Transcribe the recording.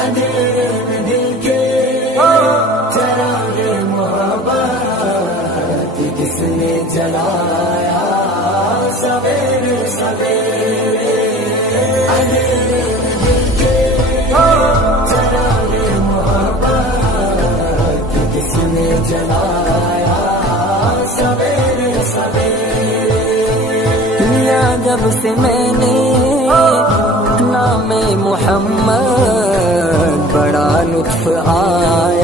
اندھیرے میں دل کے چراغ محبت کس نے جلایا سویرے سویرے، اندھیرے میں دل کے چراغ محبت کس نے جلایا سویرے سویرے۔ دنیا جب سے میں نے نام محمد بڑا لطف آیا،